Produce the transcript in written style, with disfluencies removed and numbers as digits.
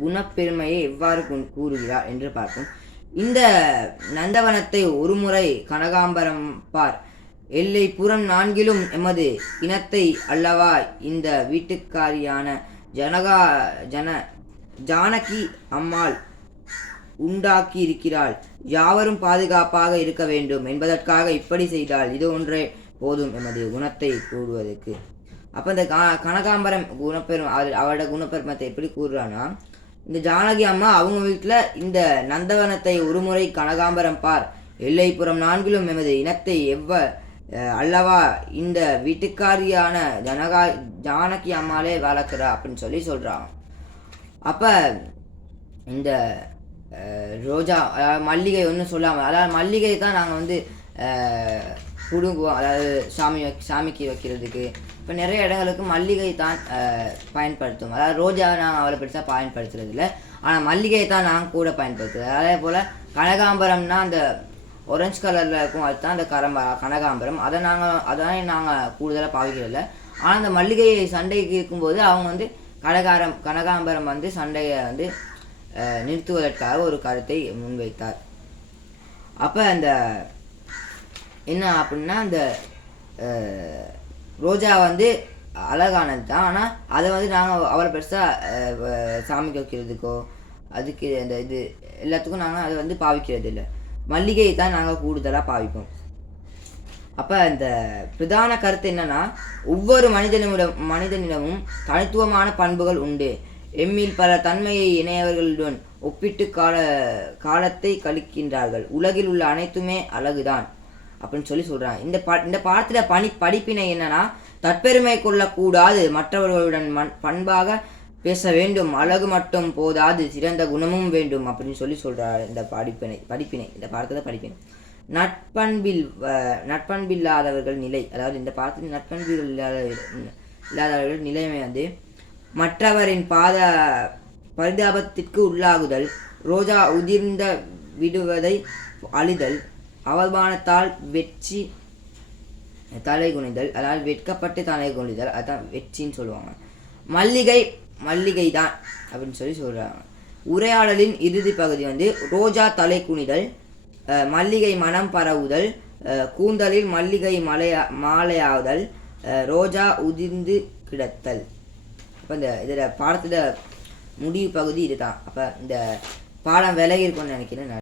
குணப்பெருமையை எவ்வாறு கூறுகிறார் என்று பார்ப்போம். இந்த நந்தவனத்தை ஒருமுறை கனகாம்பரம் பார், எல்லை புறம் நான்கிலும் எமது இனத்தை அல்லவா இந்த வீட்டுக்காரியான ஜானகி அம்மாள் உண்டாக்கி இருக்கிறாள். யாவரும் பாதுகாப்பாக இருக்க வேண்டும் என்பதற்காக இப்படி செய்தால் இது ஒன்றே போதும் எமது குணத்தை கூறுவதற்கு. அப்போ இந்த கனகாம்பரம் அவரோட குணப்பெருமத்தை எப்படி கூறுறான்னா, இந்த ஜானகி அம்மா அவங்க வீட்டில் இந்த நந்தவனத்தை ஒருமுறை கனகாம்பரம் பார், எல்லைப்புறம் நான்கிலும் எமது இனத்தை அல்லவா இந்த வீட்டுக்காரியான ஜானகி அம்மாலே வளர்க்குறா அப்படின்னு சொல்லி சொல்கிறாங்க. அப்போ இந்த ரோஜா மல்லிகை ஒன்றும் சொல்லாமல், அதாவது மல்லிகை தான் நாங்கள் பிடுங்குவோம், அதாவது சாமிக்கு வைக்கிறதுக்கு. இப்போ நிறைய இடங்களுக்கு மல்லிகை தான் பயன்படுத்துவோம். அதாவது ரோஜாவை நாங்கள் அவ்வளோ பெருசாக பயன்படுத்துறது இல்லை, ஆனால் மல்லிகை தான் நாங்கள் கூட பயன்படுத்துவோம். அதே போல் கனகாம்பரம்னா அந்த ஆரஞ்சு கலரில் இருக்கும், அதுதான் அந்த கனகாம்பரம். அதை நாங்கள் கூடுதலாக பாவிக்கிறதில்ல. ஆனால் அந்த மல்லிகையை சண்டைக்கு இருக்கும்போது அவங்க கனகாம்பரம் சண்டையை நிறுத்துவதற்காக ஒரு கருத்தை முன்வைத்தார். அப்போ அந்த என்ன அப்படின்னா, அந்த ரோஜா அழகானது தான், ஆனால் அதை நாங்கள் அவ்வளோ பெருசாக சாமிக்கு வைக்கிறதுக்கோ அதுக்கு அந்த இது எல்லாத்துக்கும் நாங்கள் அதை பாவிக்கிறது இல்லை. மல்லிகையை தான் நாங்கள் கூடுதலாக பாவிப்போம். அப்போ அந்த பிரதான கருத்து என்னன்னா, ஒவ்வொரு மனிதனிடமும் தனித்துவமான பண்புகள் உண்டு. எம்மில் பல தன்மையை இணையவர்களுடன் ஒப்பிட்டு காலத்தை கழிக்கின்றார்கள். உலகில் உள்ள அனைத்துமே அழகுதான் அப்படின்னு சொல்லி சொல்றாங்க. இந்த பாடத்துல படிப்பினை என்னன்னா, தற்பெருமை கொள்ளக்கூடாது, மற்றவர்களுடன் பண்பாக பேச வேண்டும், அழகு மட்டும் போதாது, சிறந்த குணமும் வேண்டும் அப்படின்னு சொல்லி சொல்றாரு. இந்த படிப்பினை இந்த பாடத்துல படிப்பினை. நட்பண்பில்லாதவர்கள் நிலை, அதாவது இந்த பாடத்தில் நட்பண்பில் இல்லாதவர்கள் நிலைமை மற்றவரின் பரிதாபத்திற்கு உள்ளாகுதல், ரோஜா உதிர்ந்த விடுவதை அழிதல், அவமானத்தால் வெற்றி தலை குனிதல், அதாவது வெட்கப்பட்டு தலை குனிதல், அதான் வெற்றின்னு சொல்லுவாங்க. மல்லிகை தான் அப்படின்னு சொல்லி சொல்றாங்க. உரையாடலின் இறுதி பகுதி ரோஜா தலை குனிதல், மல்லிகை மனம் பரவுதல், கூந்தலில் மல்லிகை மாலையாவுதல், ரோஜா உதிர்ந்து கிடத்தல். அப்போ இதில் பாடத்தில் முடிவு பகுதி இதுதான். அப்போ இந்த பாடம் விலகி இருக்கும்னு நினைக்கிறேன்.